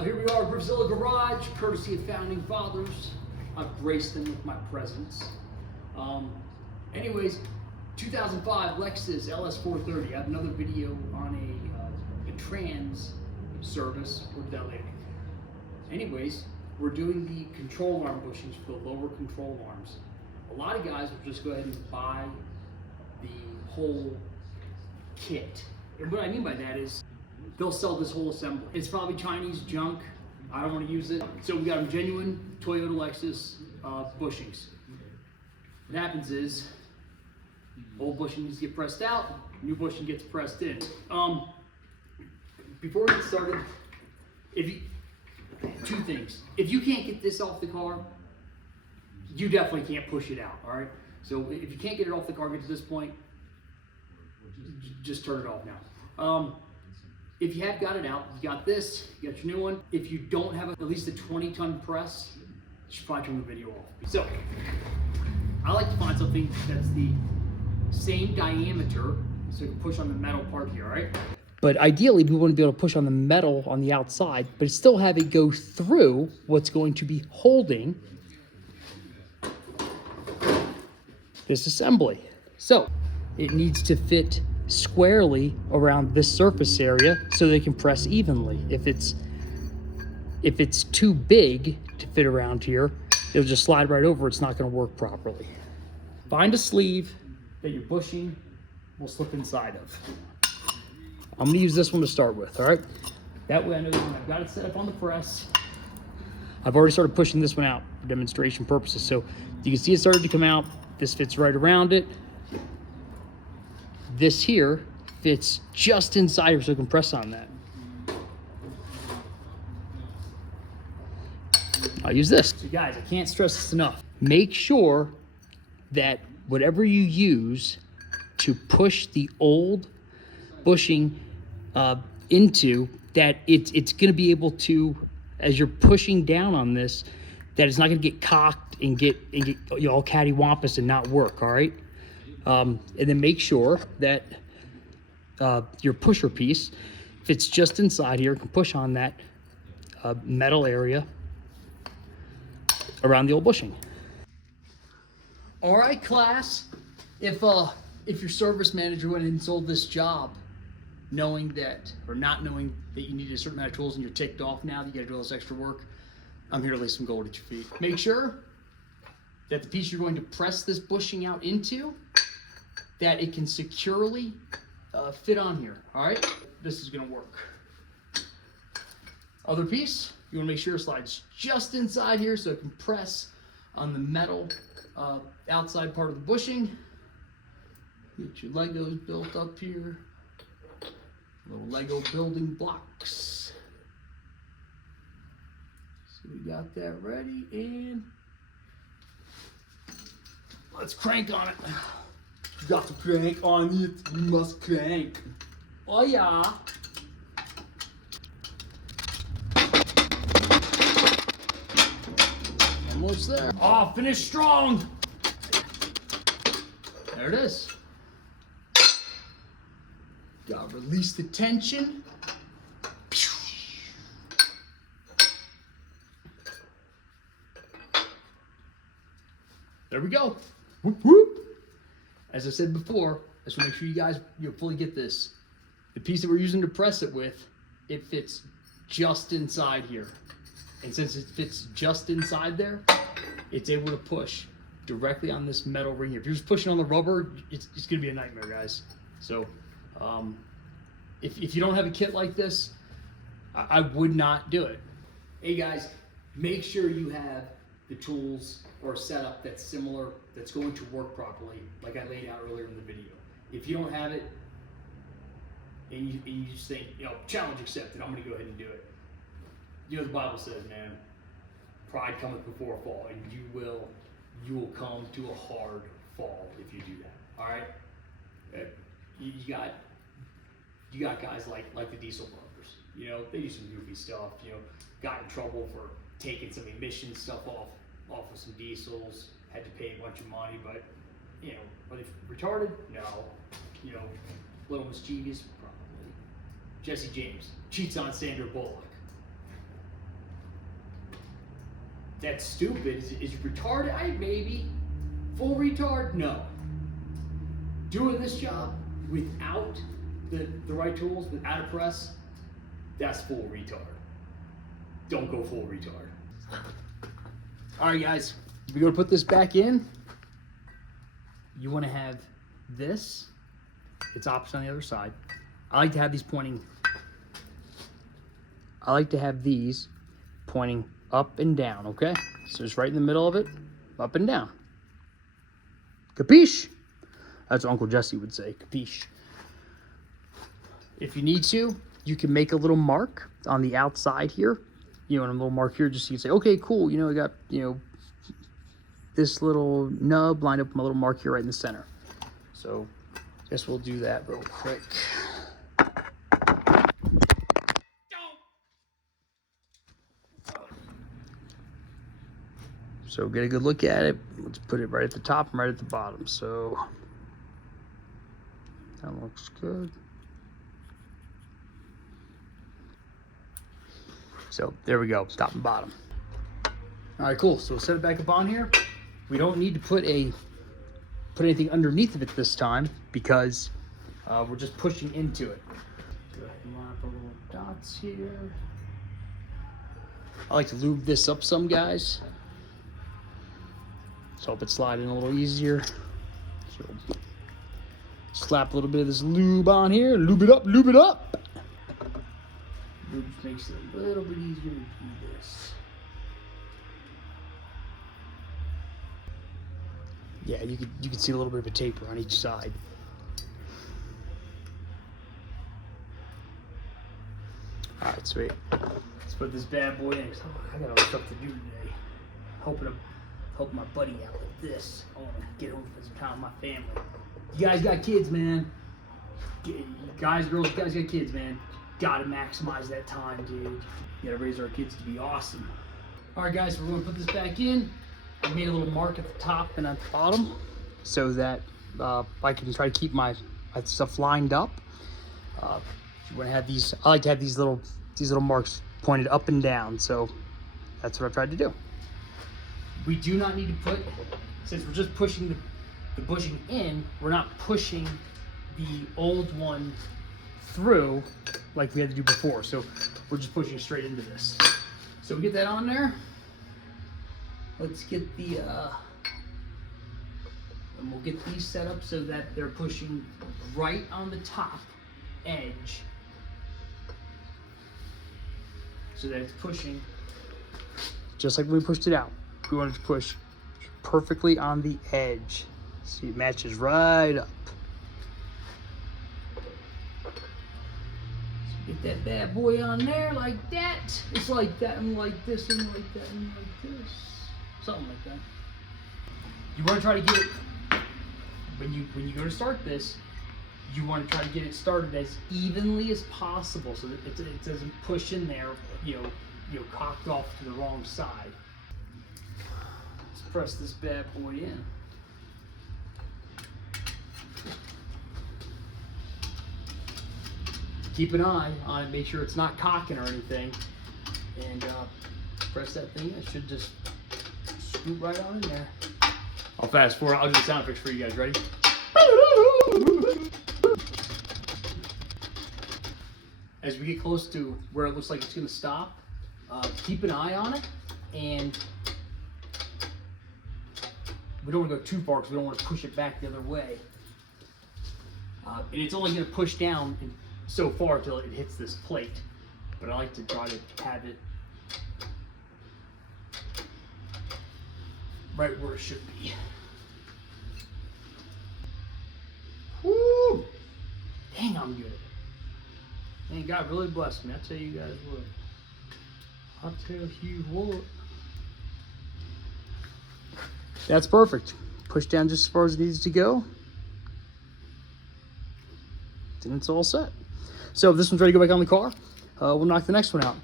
Here we are, Griffzilla Garage, courtesy of Founding Fathers. I've graced them with my presence. Anyways, 2005 Lexus LS430. I have another video on a trans service. We'll do that later. Anyways, we're doing the control arm bushings for the lower control arms. A lot of guys will just go ahead and buy the whole kit. And what I mean by that is they'll sell this whole assembly. It's probably Chinese junk. I don't want to use it. So we got them genuine Toyota Lexus bushings. What happens is old bushings get pressed out, new bushing gets pressed in. Before we get started, two things. If you can't get this off the car, you definitely can't push it out, all right? So if you can't get it off the car, get to this point, just turn it off now. If you have got it out, you got this, you got your new one. If you don't have at least a 20-ton press, you should probably turn the video off. So, I like to find something that's the same diameter, so you can push on the metal part here, all right? But ideally, we want to be able to push on the metal on the outside, but still have it go through what's going to be holding this assembly. So, it needs to fit squarely around this surface area so they can press evenly. If it's too big to fit around here, it'll just slide right over. It's not going to work properly. Find a sleeve that your bushing will slip inside of. I'm going to use this one to start with, all right? That way I know that when I've got it set up on the press, I've already started pushing this one out for demonstration purposes. So you can see it started to come out. This fits right around it. This here fits just inside here, so I can press on that. I'll use this. So guys, I can't stress this enough. Make sure that whatever you use to push the old bushing into, that it's gonna be able to, as you're pushing down on this, that it's not gonna get cocked and get all cattywampus and not work, all right? And then make sure that your pusher piece fits just inside here. You can push on that metal area around the old bushing. All right, class. If your service manager went and sold this job, knowing that, or not knowing that you needed a certain amount of tools and you're ticked off now that you got to do all this extra work, I'm here to lay some gold at your feet. Make sure that the piece you're going to press this bushing out into, that it can securely fit on here, all right? This is gonna work. Other piece, you wanna make sure it slides just inside here so it can press on the metal outside part of the bushing. Get your Legos built up here. Little Lego building blocks. So we got that ready, and let's crank on it. You got to crank on it. You must crank. Oh yeah. Almost there. Oh, finish strong. There it is. Got to release the tension. There we go. Whoop, whoop. As I said before, I just want to make sure you guys fully get this. The piece that we're using to press it with, it fits just inside here. And since it fits just inside there, it's able to push directly on this metal ring here. If you're just pushing on the rubber, it's going to be a nightmare, guys. So if you don't have a kit like this, I would not do it. Hey guys, make sure you have the tools or a setup that's similar, that's going to work properly, like I laid out earlier in the video. If you don't have it, and you just think, challenge accepted, I'm gonna go ahead and do it. You know, the Bible says, man, pride cometh before a fall, and you will come to a hard fall if you do that, all right? You got guys like the diesel brothers, they do some goofy stuff, got in trouble for taking some emission stuff off of some diesels, had to pay a bunch of money, but are they retarded? No. A little mischievous, probably. Jesse James cheats on Sandra Bullock. That's stupid. Is it retarded? Maybe. Full retard? No. Doing this job without the right tools, without a press, that's full retard. Don't go full retard. All right, guys, we're gonna put this back in. You wanna have this. It's opposite on the other side. I like to have these pointing up and down, okay? So it's right in the middle of it, up and down. Capiche? That's what Uncle Jesse would say, capiche. If you need to, you can make a little mark on the outside here. You know, and a little mark here, just so you can say, okay, cool, you know, I got, you know, this little nub lined up with my little mark here right in the center. So, guess we'll do that real quick. So get a good look at it. Let's put it right at the top and right at the bottom. So that looks good. So there we go, top and bottom. All right, cool. So we'll set it back up on here. We don't need to put anything underneath of it this time because we're just pushing into it. Go ahead and line up our little dots here. I like to lube this up some, guys. So help it slide in a little easier. So slap a little bit of this lube on here. Lube it up, lube it up. Lube makes it a little bit easier to do this. Yeah, you can see a little bit of a taper on each side. All right, sweet. Let's put this bad boy in. I got other stuff to do today. Helping my buddy out with this. I want to get home for some time with my family. You guys got kids, man. Guys, girls, you guys got kids, man. Gotta maximize that time, dude. You gotta raise our kids to be awesome. All right, guys, we're gonna put this back in. I made a little mark at the top and at the bottom so that I can try to keep my stuff lined up. You want to have these. I like to have these little marks pointed up and down. So that's what I tried to do. We do not need to put, since we're just pushing the bushing in, we're not pushing the old one through like we had to do before. So we're just pushing straight into this. So we get that on there. Let's get the, and we'll get these set up so that they're pushing right on the top edge. So that it's pushing just like we pushed it out. We want it to push perfectly on the edge. See, it matches right up. So get that bad boy on there like that. It's like that and like this and like that and like this. Something like that. You want to try to get it, when you go to start this, you want to try to get it started as evenly as possible so that it doesn't push in there, you know, cocked off to the wrong side. Let's press this bad boy in. Keep an eye on it, make sure it's not cocking or anything, and press that thing in. It should just scoop right on in there. I'll fast forward. I'll do the sound effects for you guys. Ready? As we get close to where it looks like it's going to stop, keep an eye on it, and we don't want to go too far because we don't want to push it back the other way. And it's only going to push down so far till it hits this plate, but I like to try to have it right where it should be. Woo! Dang, I'm good. Man, God really blessed me. I tell you guys what. I'll tell you what. That's perfect. Push down just as far as it needs to go. Then it's all set. So if this one's ready to go back on the car, we'll knock the next one out.